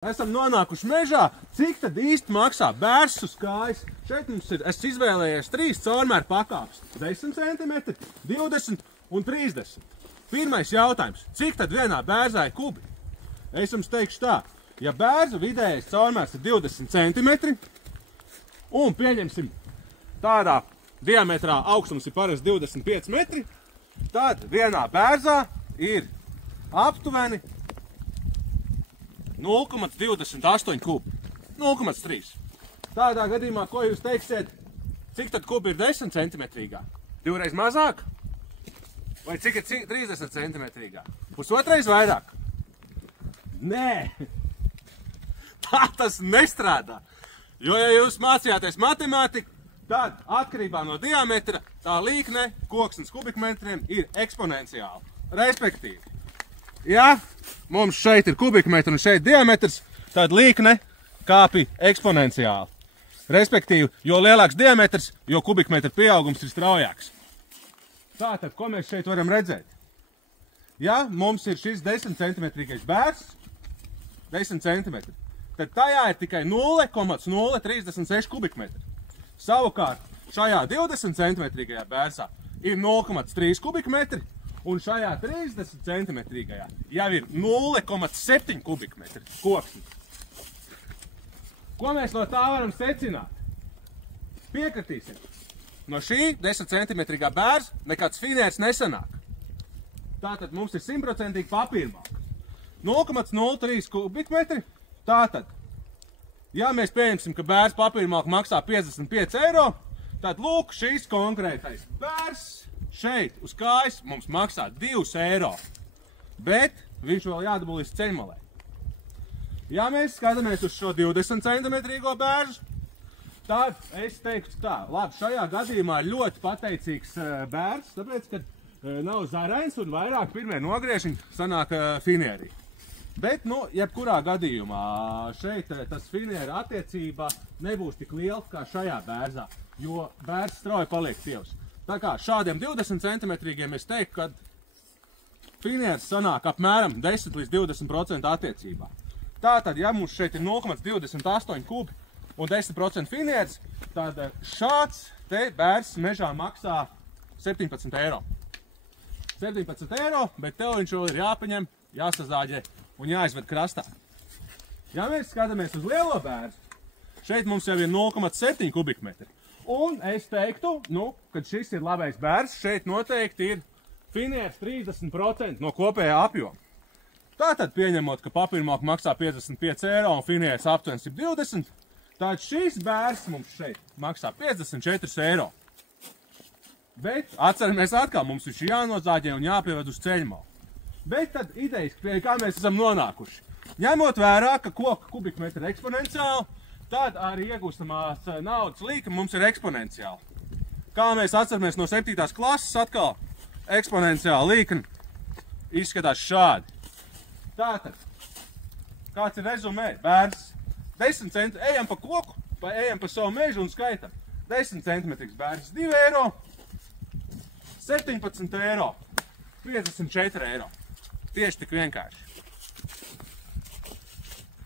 Esam nonākuši mežā. Cik tad īsti maksā bērs uz kājas? Šeit mums ir, esmu izvēlējies 3 caurmēru pakāpes. 10 cm, 20 un 30. Pirmais jautājums. Cik tad vienā bērzā ir kubi? Es jums teikšu tā. Ja bērza vidējais caurmērs ir 20 cm un pieņemsim tādā diametrā augstums ir parasti 25 metri, tad vienā bērzā ir aptuveni 0,28 kubi. 0,3. Tādā gadījumā, ko jūs teiksiet, cik tad kubi ir 10 centimetrīgā? Divreiz mazāk? Vai cik ir 30 centimetrīgā? Pusotreiz vairāk? Nē! Tā tas nestrādā. Jo, ja jūs mācījāties matemātiku, tad atkarībā no diametra tā līkne koksnes kubikmetriem ir eksponenciāla. Respektīvi, ja mums šeit ir kubikmetri un šeit diametrs, tad līkne kāpj eksponenciāli. Respektīvi, jo lielāks diametrs, jo kubikmetra pieaugums ir straujāks. Tātad, ko mēs šeit varam redzēt? Ja mums ir šis 10 centimetrīgais bērs, 10 centimetri, tad tajā ir tikai 0,036 kubikmetri. Savukārt, šajā 20 centimetrīgajā bērsā ir 0,3 kubikmetri, un šajā 30 centimetrīgajā jau ir 0,7 kubikmetri koksni. Ko mēs no tā varam secināt? Piekritīsim. No šī 10 centimetrīgā bērza nekāds finērs nesanāk. Tātad mums ir 100% papīrmalka. 0,03 kubikmetri. Tātad, ja mēs pieņemsim, ka bērza papīrmalka maksā 55 eiro, tad lūk, šīs konkrētais bērs šeit uz kājas mums maksā 2 eiro. Bet viņš vēl jādabū līdz ceļmalē. Ja mēs skatāmies uz šo 20 centimetrīgo bērzu, tad es teiktu tā, labi, šajā gadījumā ir ļoti pateicīgs bērs, tāpēc, ka nav zarains un vairāk pirmie nogriežiņi sanāk finierī. Bet, nu, jebkurā gadījumā šeit tas finieru attiecība nebūs tik liela kā šajā bērzā, jo bērs strauji paliek tievs. Tā kā šādiem 20 centimetrīgiem es teiktu, ka finieris sanāk apmēram 10 līdz 20% attiecībā. Tātad, ja mums šeit ir 0,28 kubi un 10% finieris, tad šāds te bērs mežā maksā 17 eiro. 17 eiro, bet tev viņš vēl ir jāpaņem, jāsazāģē un jāizved krastā. Ja mēs skatāmies uz lielo bērzu, šeit mums jau ir 0,7 kubikmetri. Un es teiktu, nu, kad šis ir labais bērs, šeit noteikti ir finieris 30% no kopējā apjoma. Tātad, pieņemot, ka papīrmalka maksā 55 eiro un finieris aptuveni 120, tad šis bērs mums šeit maksā 54 eiro. Bet atceramies atkal, mums viņš ir jānozāģē un jāpieved uz ceļmalu. Bet tad idejiski, pie kā mēs esam nonākuši. Ņemot vērā, ka koka kubikmetri ir eksponenciāli, tad arī iegūstamās naudas līkme mums ir eksponenciāli. Kā mēs atceramies no 7. klases atkal, eksponenciāla līkne izskatās šādi. Tātad, kāds ir rezumē? Bērs 10 centimetri, ejam pa koku, ejam pa savu mežu un skaitam. 10 centimetrīgs bērs 2 eiro, 17 eiro, 54 eiro. Tieši tik vienkārši.